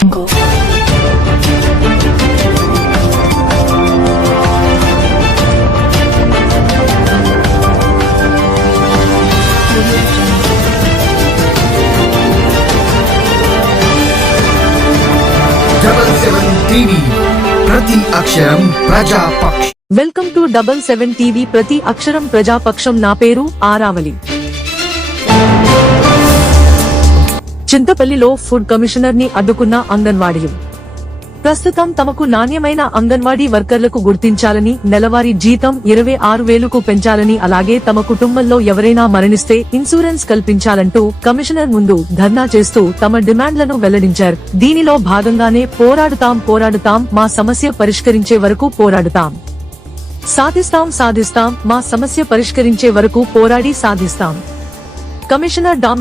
ప్రతి అక్షరం ప్రజాపక్షం. Welcome to 77 TV ప్రతి అక్షరం ప్రజాపక్షం. నా పేరు ఆరావళి. చింతపల్లిలో ఫుడ్ కమిషనర్ ని అడ్డుకున్న అంగన్వాడీలు. ప్రస్తుతం తమకు నాణ్యమైన అంగన్వాడీ వర్కర్లకు గుర్తించాలని, నెలవారీ జీతం 26,000కు పెంచాలని, అలాగే తమ కుటుంబంలో ఎవరైనా మరణిస్తే ఇన్సూరెన్స్ కల్పించాలంటూ కమిషనర్ ముందు ధర్నా చేస్తూ తమ డిమాండ్లను వెల్లడించారు. దీనిలో భాగంగానే పోరాడుతాం, మా సమస్య పరిష్కరించే వరకు పోరాడుతాం, సాధిస్తాం, మా సమస్య పరిష్కరించే వరకు పోరాడి సాధిస్తాం. కమిషనర్ డామ్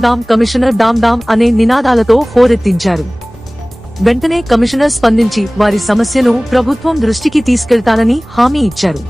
డామ్ అనే నినాదాలతో హోరెత్తించారు. వెంటనే కమిషనర్ స్పందించి వారి సమస్యను ప్రభుత్వం దృష్టికి తీసుకెళ్తానని హామీ ఇచ్చారు.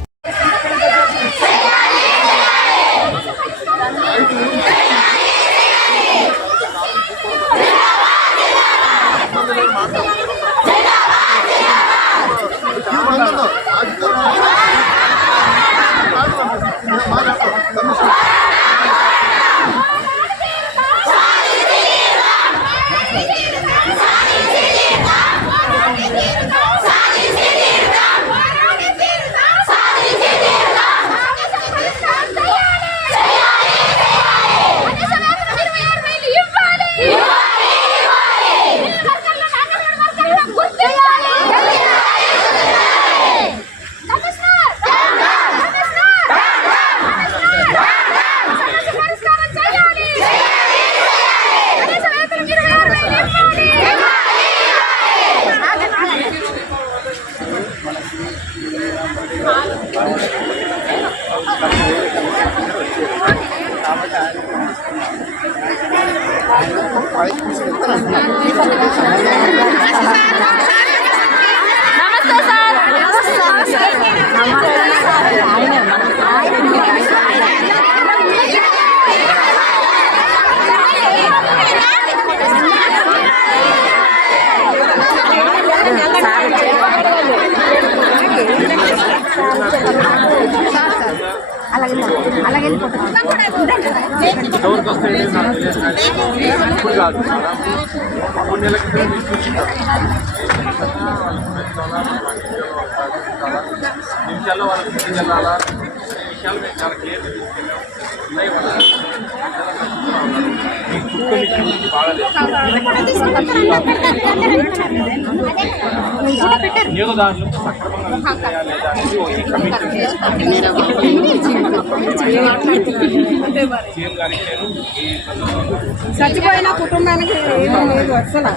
చచ్చిపోయిన కుటుంబానికి ఏమీ లేదు. అసలు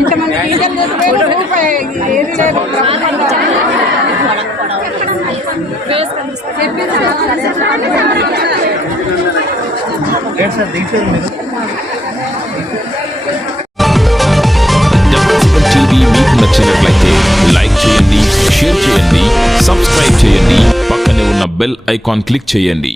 ఇంతమంది ఏది లేదు. టీవీ మీకు నచ్చినట్లయితే లైక్ చేయండి, షేర్ చేయండి, సబ్స్క్రైబ్ చేయండి, పక్కనే ఉన్న బెల్ ఐకాన్ క్లిక్ చేయండి.